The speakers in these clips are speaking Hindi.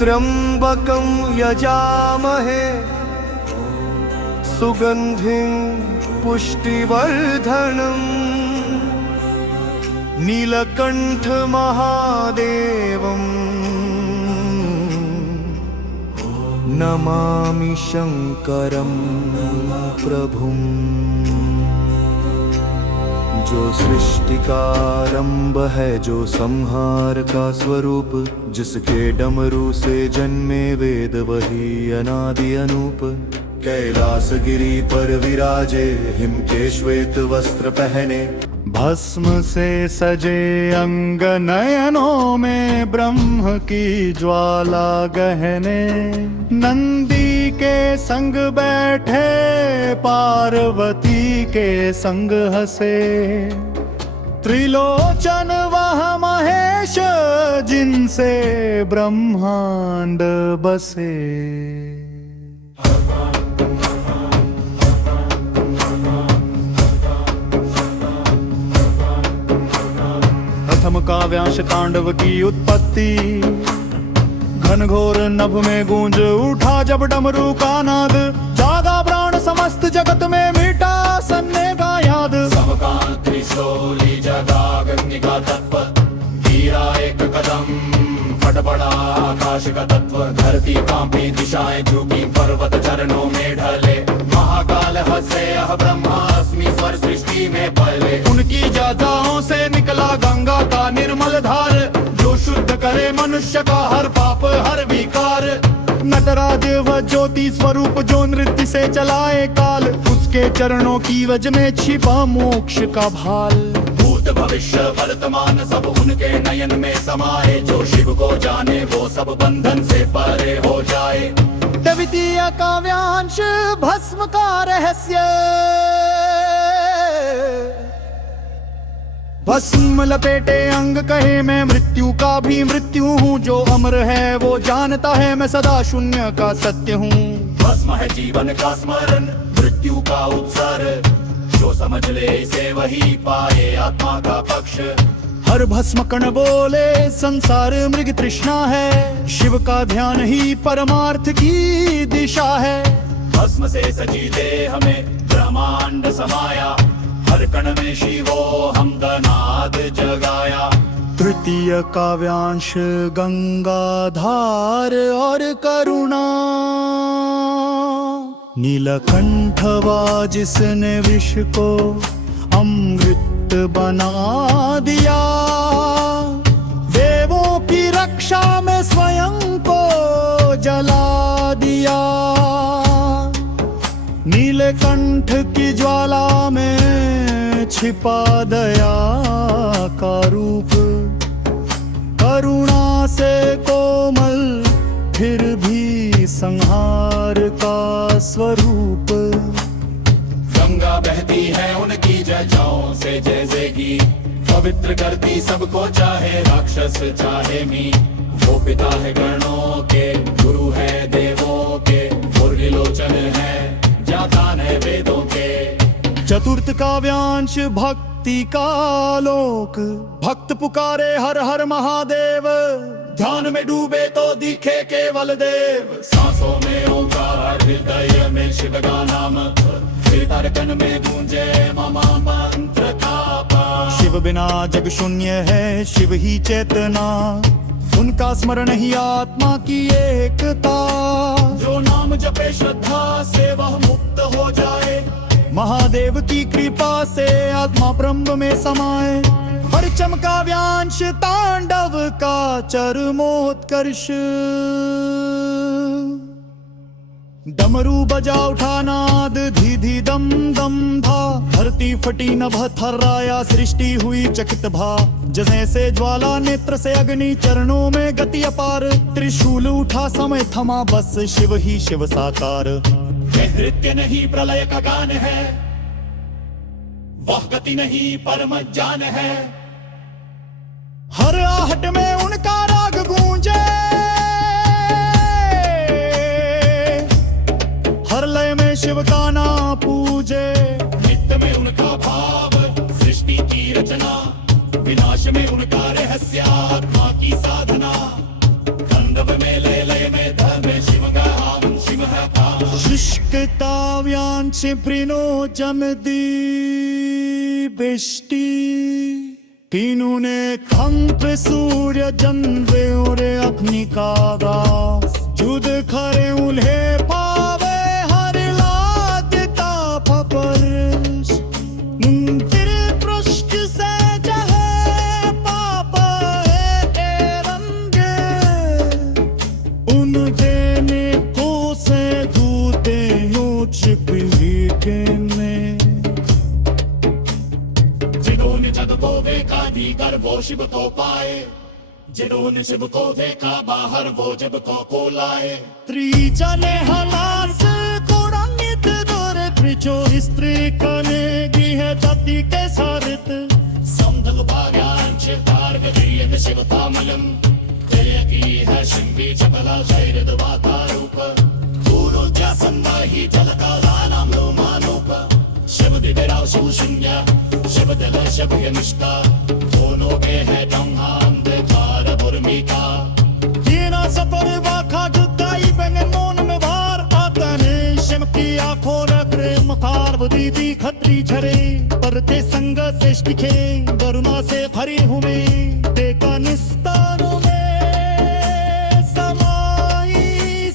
त्र्यंबकं यजामहे सुगंधिं पुष्टिवर्धनम् नीलकंठ महादेवं नमामि शंकरं प्रभुम्। जो सृष्टि का आरंभ है, जो संहार का स्वरूप, जिसके डमरू से जन्मे वेद वही अनादि अनूप। कैलास गिरी पर विराजे, हिम के श्वेत वस्त्र पहने, भस्म से सजे अंग नयनों में ब्रह्म की ज्वाला गहने। नंदी के संग बैठे, पार्वती के संग हंसे, त्रिलोचन वह महेश जिनसे ब्रह्मांड बसे। प्रथम काव्यांश तांडव की उत्पत्ति, घनघोर नभ में गूंज उठा जब डमरू का नाद। जागा प्राण समस्त जगत में, मीठा सन्ने का याद। समकाल त्रिशूली जगा अग्नि का तत्व, गिरा एक कदम फट पड़ा आकाश का तत्व। धरती कांपी, दिशाएं झुकी, पर्वत चरणों में ढले। महाकाल हंसे, अह ब्रह्मास्मि स्वर सृष्टि में पले। उनकी जाताओं से निकला गंगा का निर्मल धार, जो शुद्ध करे मनुष्य का हर पाप हर विकार। नटराज व ज्योति स्वरूप, जो नृत्य से चलाए काल, उसके चरणों की वज में छिपा मोक्ष का भाल। भूत भविष्य वर्तमान सब उनके नयन में समाये, जो शिव को जाने वो सब बंधन से परे हो जाए। द्वितीय काव्यांश भस्म का रहस्य, भस्म लपेटे अंग कहे मैं मृत्यु का भी मृत्यु हूँ। जो अमर है वो जानता है मैं सदा शून्य का सत्य हूँ। भस्म है जीवन का स्मरण, मृत्यु का उत्सर, जो समझ ले इसे वही पाए आत्मा का पक्ष। हर भस्म कण बोले संसार मृग तृष्णा है, शिव का ध्यान ही परमार्थ की दिशा है। भस्म से सजी दे हमें ब्रह्मांड समाया, हर कण में शिवो हमदनाद जगाया। तृतीय काव्यांश गंगाधार और करुणा, नीलकंठवा जिसने विष को अमृत बना दिया। देवों की रक्षा में स्वयं को जला दिया। नीलकंठ की ज्वाला में छिपा दया का रूप, करुणा से कोमल फिर भी संहार का स्वरूप। गंगा बहती है उनकी जजाओं से जैसे की, पवित्र करती सबको चाहे राक्षस चाहे मी। वो पिता है गणों के, गुरु है देवों के, मुरलीलोचन है जातान है वेदों के। चतुर्थ काव्यांश भक्ति का लोक, भक्त पुकारे हर हर महादेव। ध्यान में डूबे तो दिखे केवल देव। सांसों में ओंकार, हृदय में शिव का नाम, फिर धड़कन में गूंजे ममा मंत्र का पाठ। शिव बिना जग शून्य है, शिव ही चेतना, उनका स्मरण ही आत्मा की एकता। जो नाम जपे श्रद्धा से वह मुक्त हो जाए, महादेव की कृपा से आत्मा ब्रह्म में समाए। परचम काव्यांश तांडव का चरमोत्कर्ष, डमरू बजा उठा नाद, धी धी दम दम धा। धरती फटी नभ थर्राया, सृष्टि हुई चकित भा। जैसे ज्वाला नेत्र से अग्नि, चरणों में गति अपार। त्रिशूल उठा समय थमा, बस शिव ही शिव साकार। यह नृत्य नहीं प्रलय का गान है, वह गति नहीं परम जान है। हर आहट में उनका राग गूंजे, हर लय में शिव का नाम पूजे। नित्य में उनका भाव, सृष्टि की रचना, विनाश में उनका रहस्य, आत्मा की साधना। गंधर्व में लय लय छिप्रिनो जमदी बेष्टी किनुने खंप सूर्य चंद्र उरे अग्नि का दास जुद खरे उल्हे पावे हर लादता पपर्श तेरे पृष्ठ से जहे पाप है तेरंगे उन देने को से दूते हो छिपी के में जिन्होंने जग को देखा दीगर वो शिव को पाए जिन्होंने शिव को देखा बाहर वो जब को लाए त्रिजने हलास कोरंगित दोरे त्रिचो स्त्री कनेगी है जाति के सारित समधग भाग्यांश तार्ग वीर्य शिवतामलम की है शिंबी चपला शैरद वाता रूप दोनों जासन्ना ही जलका दानम लो मानोप शिव दिव्यराव शिव शून्य शिव दिल शिव निष्ठा दोनों के है डंगा अंधकार बुर्मिका तीना सपर वाखा जुताई बंगे मोन में भार आता ने शिव की आंखों रखरे मकार बुद्धि खत्री झरे परते संग से दिखे करुणा से भरी हुए देखा निस्तारों में समाई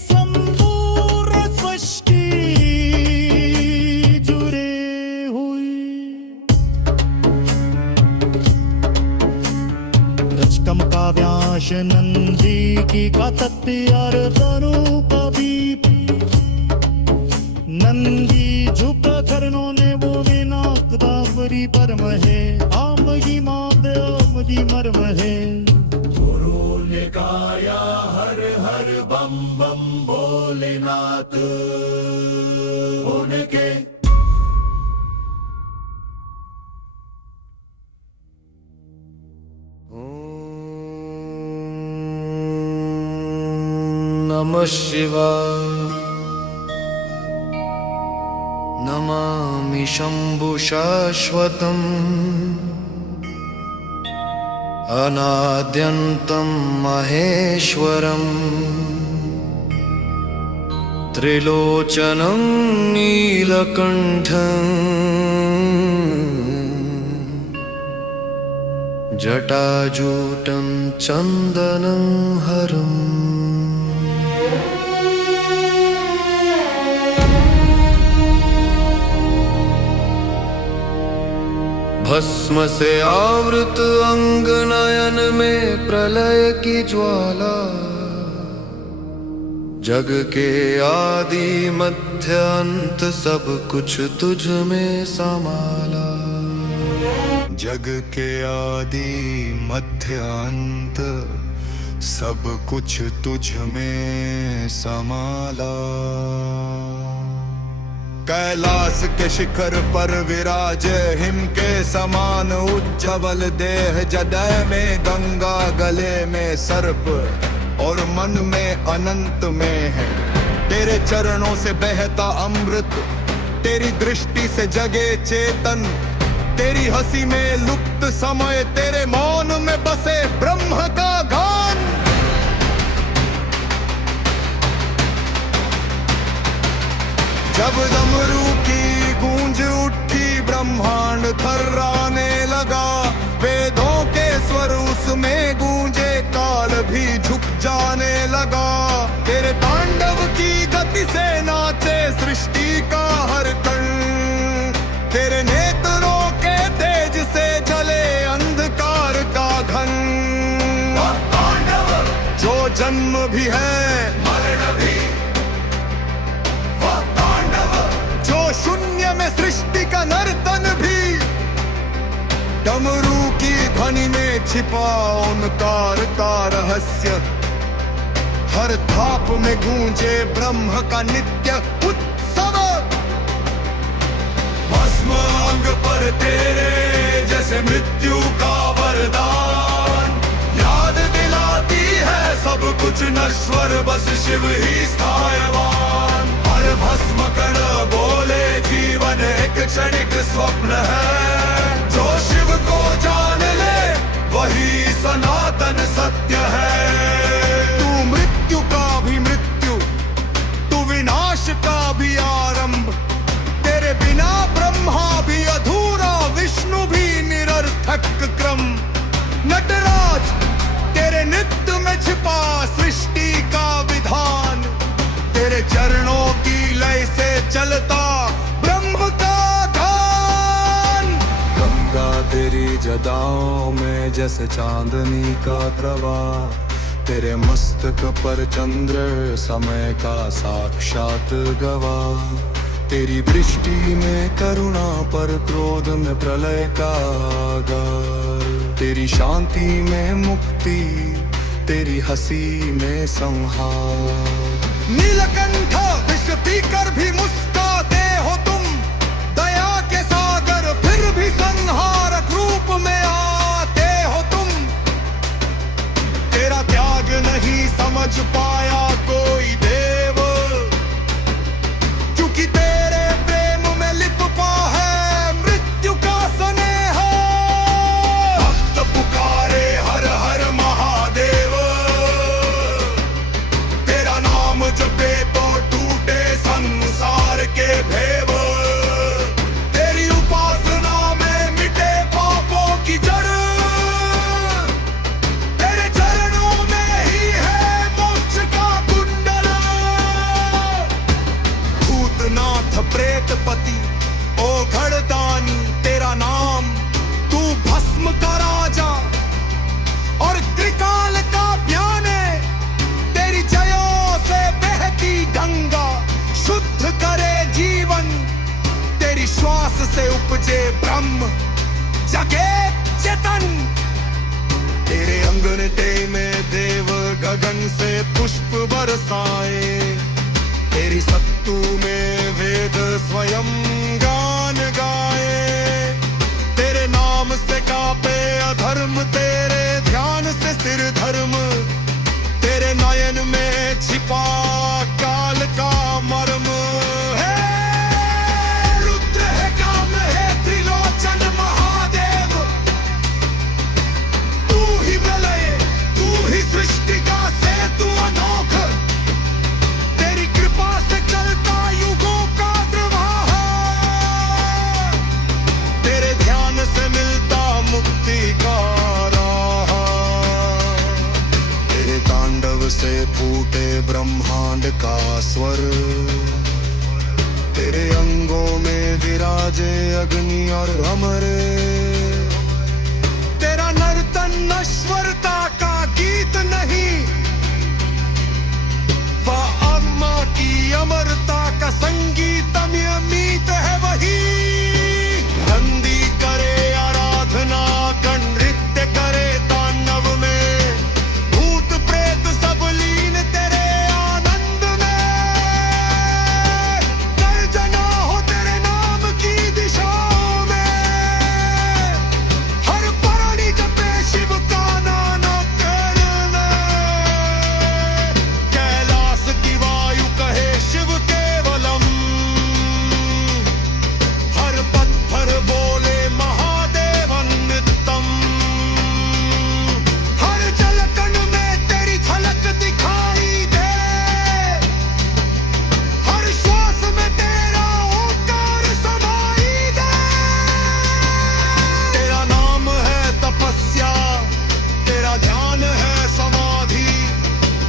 संपूर्ण सृष्टि जुड़े हुई रचकम काव्यांश नंदी की का तत्यार तनु कभी नंदी झुक करनों ने वो विनाक दावरी परम है आमगी माद आमदी मर्म है गुरु ने गाया हर हर बम बम भोलेनाथ उनके नमः शिवाय नमामि शम्भु शाश्वतम् अनाद्यन्तं महेश्वरम् त्रिलोचनं नीलकण्ठं जटाजूटं चन्दनं हरम् भस्म से आवृत अंग नयन में प्रलय की ज्वाला जग के आदि मध्य अंत सब कुछ तुझ में समाला जग के आदि मध्य अंत सब कुछ तुझ में समाला कैलाश के शिखर पर विराज हिम के समान उज्जवल देह जदय में गंगा गले में सर्प और मन में अनंत में है तेरे चरणों से बहता अमृत तेरी दृष्टि से जगे चेतन तेरी हंसी में लुप्त समय तेरे मौन में बसे ब्रह्म का गान जब डमरू की गूंज उठी ब्रह्मांड थर्राने लगा वेदों के स्वर उसमें गूंजे काल भी झुक जाने लगा तेरे तांडव की गति से नाचे सृष्टि का हर कण तेरे नेत्रों के तेज से जले अंधकार का घन जो जन्म भी है मरण भी जो शून्य में सृष्टि का नर्तन भी डमरू की ध्वनि में छिपा ओंकार का रहस्य हर थाप में गूंजे ब्रह्म का नित्य उत्सव भस्म अंग पर तेरे जैसे मृत्यु का वरदान याद दिलाती है सब कुछ नश्वर बस शिव ही स्थायवान हर भस्म कण बोले जीवन एक क्षणिक स्वप्न है जो शिव को जान ले वही सनातन सत्य है तू मृत्यु का भी मृत्यु तू विनाश का भी आरंभ तेरे किरणों में जैसे चांदनी का प्रवाह, तेरे मस्तक पर चंद्र समय का साक्षात गवाह। तेरी दृष्टि में करुणा पर क्रोध में प्रलय का आगार, तेरी शांति में मुक्ति, तेरी हंसी में संहार। नीलकंठ विष पीकर भी मुस्काते हो तुम, दया के सागर फिर भी संहारक रूप में आते हो तुम। तेरा त्याग नहीं समझ पाया कोई देव, क्योंकि तेरे प्रेम में लिपटा है मृत्यु का स्नेह। भक्त पुकारे हर हर महादेव, तेरा नाम जपे तो टूटे संसार के भेव। तेरी उपासना में मिटे पापों की जड़, तेरे चरणों में ही है मोक्ष का कुंडल। भूतनाथ प्रेतपति ओ घड़दानी तेरा नाम, तू भस्म का राजा और त्रिकाल का ज्ञाने। तेरी जयों से बहती गंगा शुद्ध करे जीवन, तेरी श्वास से उपजे ब्रह्म जगे चेतन। तेरे अंगनते में देव गगन से पुष्प बरसाए, तेरी सत्तू में वेद स्वयं गान गाए। तेरे नाम से कापे अधर्म, तेरे ध्यान से स्थिर धर्म। तेरे नयन में छिपा काल का मर्म है। रुद्र है काम है त्रिलोचन महादेव, तू ही प्रलय, तू ही सृष्टि का सेतु अनोख। तेरी कृपा से चलता युगों का प्रवाह, तेरे ध्यान से मिलता मुक्ति का राह। तेरे तांडव से फूटे ब्रह्मांड का स्वर, तेरे अंगों में विराजे अग्नि और अमर। तेरा नर्तन नश्वरता का गीत नहीं, वह आत्मा की अमरता का संगीतम अमित है वही। नंदी करे आराधना, गण नृत्य करे तांडव में, भूत प्रेत सब लीन तेरे आनंद में। गर्जना हो तेरे नाम की दिशाओं में, हर प्राणी जपे शिव का नाम करना। कैलाश की वायु कहे शिव केवलम, हर पत्थर बोले महादेव नित्यम। हर जलकण में तेरी झलक दिखाई दे, हर श्वास में तेरा ओंकार समाई दे। तेरा नाम है तपस्या, तेरा ध्यान है समाधि।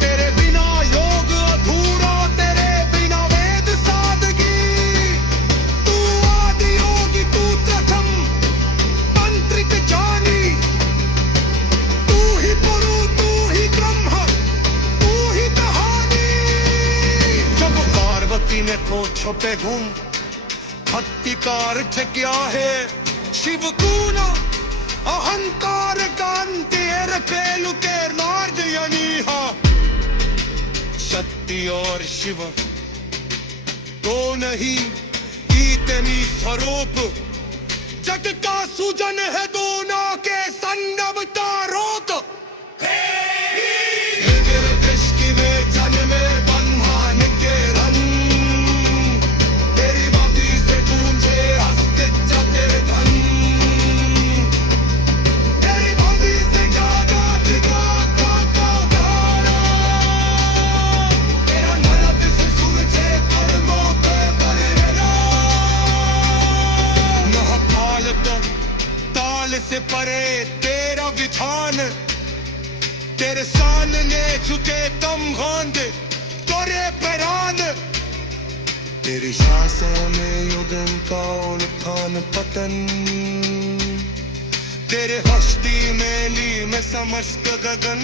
तेरे बिना योग अधूरा, तेरे बिना वेद सादगी। तू आदि योगी, तू प्रथम तांत्रिक जानी। तू ही पुरु, तू ही ब्रह्म, तू ही कहानी। जब पार्वती ने तो छुपे घूम, भक्ति का अर्थ क्या है? शिव गुण अहंकार कांतेर पेलु के नार्द यनीहा। शक्ति और शिव दो नहीं इतनी स्वरूप, जग का सुजन है दोनों के संगम का रोक। दृष्टि में जन्मे ब्रह्मांड के रंग, तेरी भक्ति से गूंजे अस्तित्व तेरे धन। तेरी भक्ति से जागा विकास का धारा, तेरा नरक से सूरजे कर्मों के परिणाम। महाकाल तो ताल से परे तेरा विधान, तेरे सामने झुके तुम होंद तोरे प्राण। तेरी सांसों में युगन का उत्थान पतन, तेरे हस्ती में ली मैं समस्त गगन